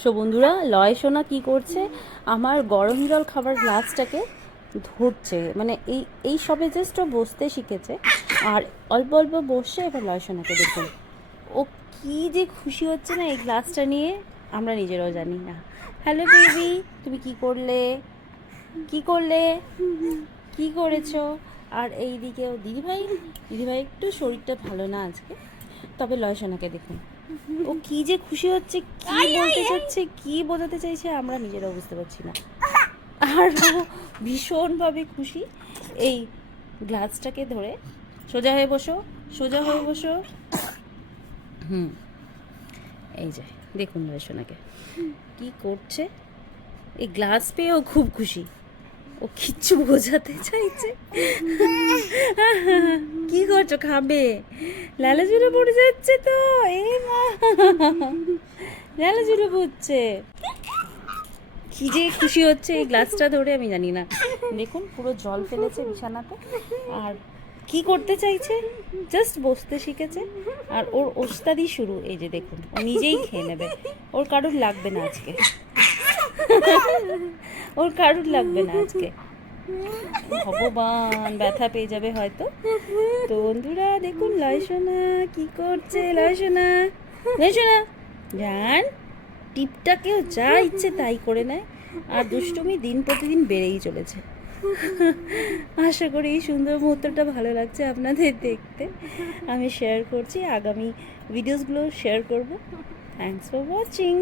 So বন্ধুরা, লয় সোনা কী করছে, আমার গরম জল খাবার গ্লাসটাকে ধরছে। মানে এই সবে জাস্ট ও বসতে শিখেছে, আর অল্প অল্প বসে এবার লয় সোনাকে দেখুন ও কী যে খুশি হচ্ছে না এই গ্লাসটা নিয়ে, আমরা নিজেরাও জানি না। হ্যালো বেবি, তুমি কি করলে, কি করলে, কি করেছো? আর এইদিকে ও দিদিভাই একটু শরীরটা ভালো না আজকে, তবে লয় সোনাকে দেখুন ও কি যে খুশি হচ্ছে, কি বলতে চাচ্ছে, কি বোঝাতে চাইছে আমরা নিজেরাও বুঝতে পারছি না। আর ও ভীষণভাবে খুশি। এই গ্লাসটাকে ধরে সোজা হয়ে বসো, সোজা হয়ে বসো। এই যে দেখুন লয় সোনাকে কি করছে, এই গ্লাস পেয়ে ও খুব খুশি, ও কিচ্ছু বোঝাতে চাইছে। কি করছো, খাবে? লালা জুড়ে পড়ে যাচ্ছে তো, এই মা লালা জুড়ে পড়ছে, কি যে খুশি হচ্ছে এই গ্লাসটা ধরে আমি জানি না। দেখুন পুরো জল ফেলেছে বিছানাতে, আর কি করতে চাইছে, জাস্ট বসতে শিখেছে। আর ওর ওস্তাদি শুরু, এই যে দেখুন ও নিজেই খেয়ে নেবে, ওর কারুর লাগবে না আজকে, ওর কারুর লাগবে না আজকে। ভগবান, ব্যথা পেয়ে যাবে হয়তো। তো বন্ধুরা দেখুন লয় সোনা কি করছে, লয় সোনা, লয় সোনা জান টিপটাকেও যা ইচ্ছে তাই করে নেয়, আর দুষ্টুমি দিন প্রতিদিন বেড়েই চলেছে। আশা করি এই সুন্দর মুহূর্তটা ভালো লাগছে আপনাদের দেখতে। আমি শেয়ার করছি, আগামী ভিডিওসগুলো শেয়ার করব। Thanks for watching.